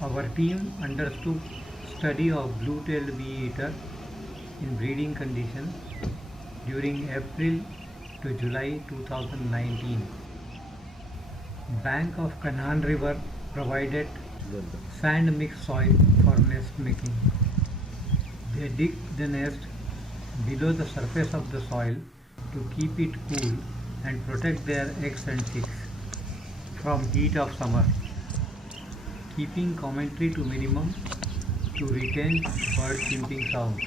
Our team undertook study of blue-tailed bee-eater in breeding conditions during April to July 2019. Bank of Kanhan River provided sand mix soil for nest making. They dig the nest below the surface of the soil to keep it cool and protect their eggs and chicks from heat of summer, keeping commentary to minimum to retain bird chimping sounds.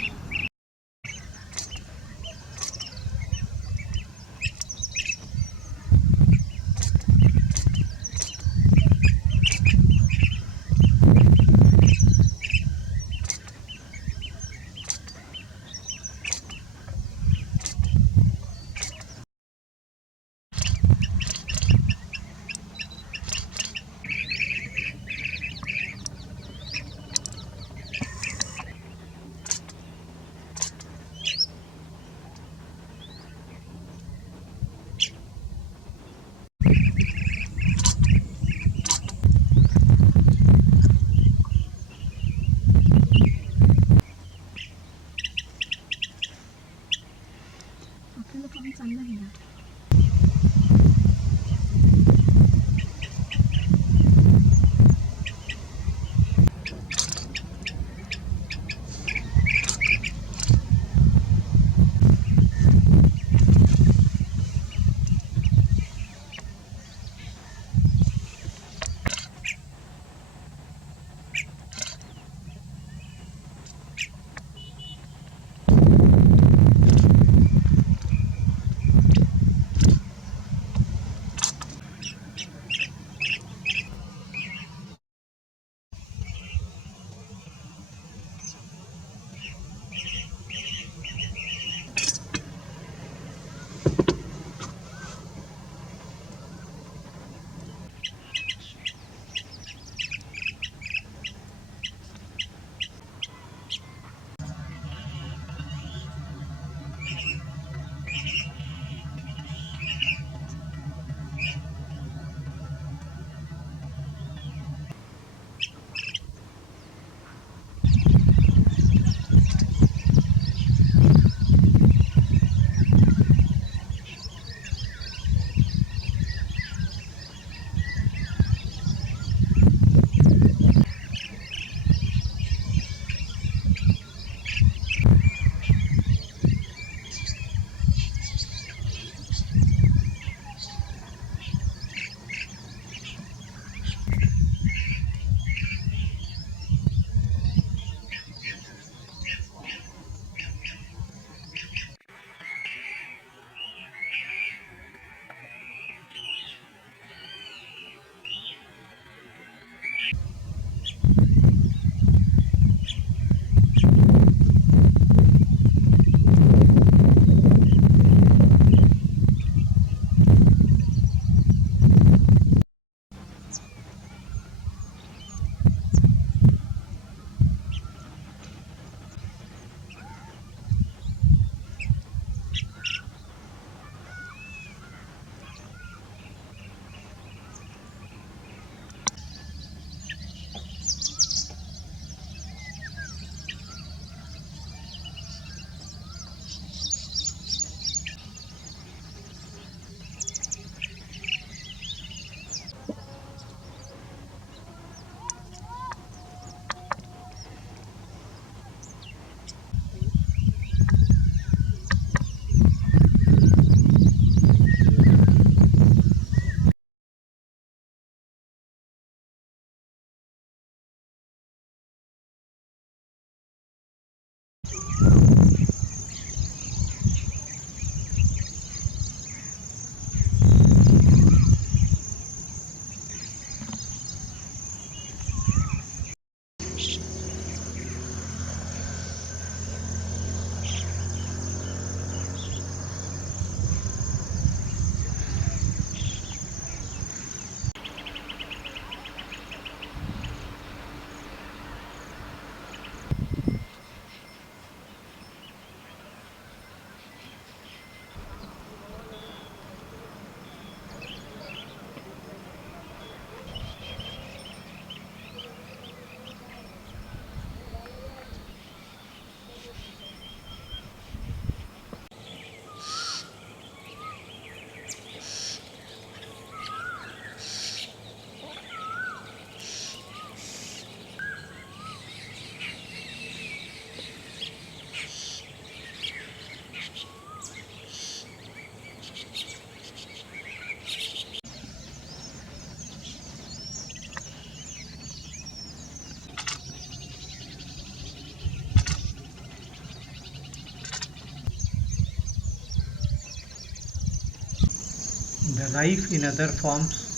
The life in other forms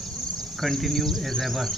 continue as ever.